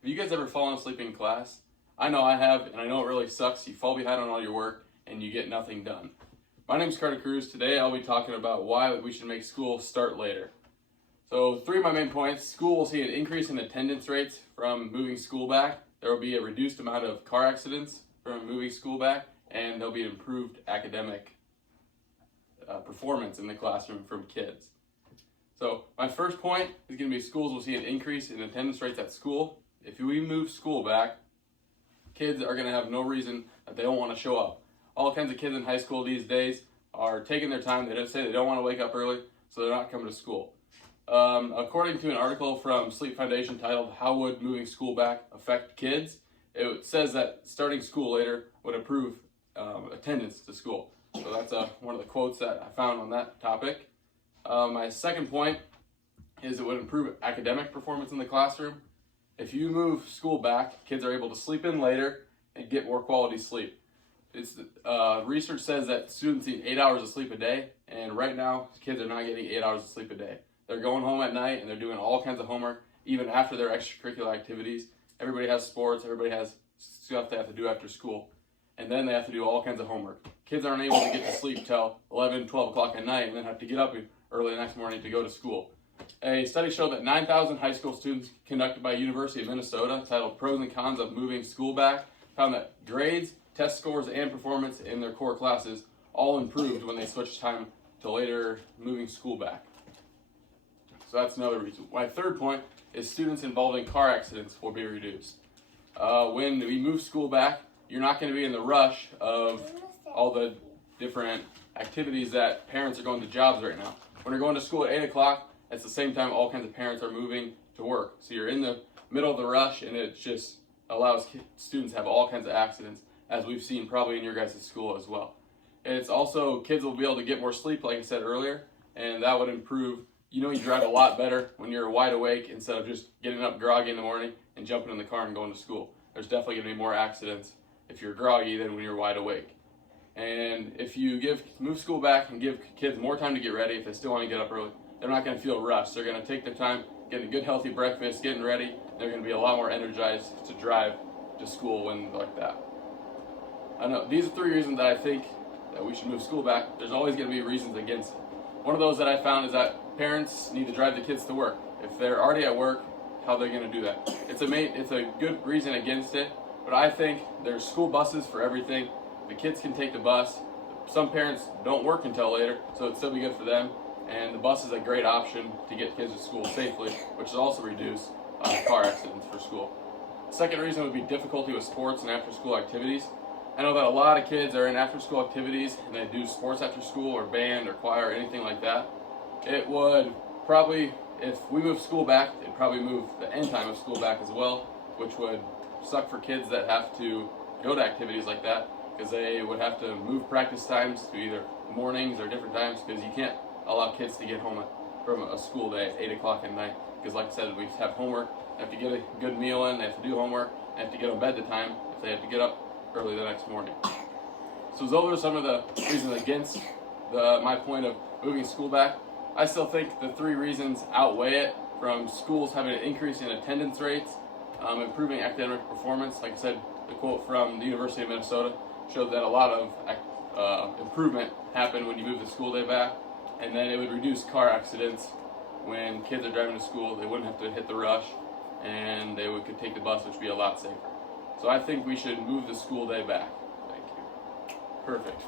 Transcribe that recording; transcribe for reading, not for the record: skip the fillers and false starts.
Have you guys ever fallen asleep in class? I know I have, and I know it really sucks. You fall behind on all your work, and you get nothing done. My name is Carter Cruz. Today I'll be talking about why we should make school start later. So 3 of my main points. School will see an increase in attendance rates from moving school back. There will be a reduced amount of car accidents from moving school back, and there'll be an improved academic performance in the classroom from kids. So my first point is going to be schools will see an increase in attendance rates at school. If we move school back, kids are going to have no reason that they don't want to show up. All kinds of kids in high school these days are taking their time. They don't say they don't want to wake up early, so they're not coming to school. According to an article from Sleep Foundation titled "How Would Moving School Back Affect Kids?" it says that starting school later would improve attendance to school. So that's one of the quotes that I found on that topic. My second point is it would improve academic performance in the classroom. If you move school back, kids are able to sleep in later and get more quality sleep. Research says that students need 8 hours of sleep a day, and right now kids are not getting 8 hours of sleep a day. They're going home at night and they're doing all kinds of homework, even after their extracurricular activities. Everybody has sports, everybody has stuff they have to do after school, and then they have to do all kinds of homework. Kids aren't able to get to sleep till 11, 12 o'clock at night and then have to get up early the next morning to go to school. A study showed that 9,000 high school students conducted by University of Minnesota titled "Pros and Cons of Moving School Back" found that grades, test scores, and performance in their core classes all improved when they switched time to later moving school back. So that's another reason. My third point is students involved in car accidents will be reduced. When we move school back, you're not going to be in the rush of all the different activities that parents are going to jobs right now. When you're going to school at 8 o'clock, at the same time all kinds of parents are moving to work. So you're in the middle of the rush, and it just allows students to have all kinds of accidents, as we've seen probably in your guys' school as well. It's also, kids will be able to get more sleep, like I said earlier, and that would improve. You drive a lot better when you're wide awake instead of just getting up groggy in the morning and jumping in the car and going to school. There's definitely going to be more accidents if you're groggy than when you're wide awake. And if you move school back and give kids more time to get ready, if they still want to get up early, they're not going to feel rushed. They're going to take their time, getting a good healthy breakfast, getting ready. They're going to be a lot more energized to drive to school when like that. I know these are 3 reasons that I think that we should move school back. There's always going to be reasons against it. One of those that I found is that parents need to drive the kids to work. If they're already at work, how are they going to do that? It's a good reason against it, but I think there's school buses for everything. The kids can take the bus. Some parents don't work until later, so it'd still be good for them. And the bus is a great option to get kids to school safely, which will also reduce car accidents for school. The second reason would be difficulty with sports and after-school activities. I know that a lot of kids are in after-school activities and they do sports after school or band or choir or anything like that. It would probably, if we move school back, it'd probably move the end time of school back as well, which would suck for kids that have to go to activities like that, because they would have to move practice times to either mornings or different times, because you can't allow kids to get home from a school day at 8 o'clock at night, because like I said, we have homework, they have to get a good meal in, they have to do homework, they have to get on bed to time if they have to get up early the next morning. So those are some of the reasons against my point of moving school back. I still think the 3 reasons outweigh it, from schools having an increase in attendance rates, improving academic performance. Like I said, the quote from the University of Minnesota showed that a lot of improvement happened when you move the school day back, and then it would reduce car accidents. When kids are driving to school, they wouldn't have to hit the rush, and they could take the bus, which would be a lot safer. So I think we should move the school day back. Thank you. Perfect.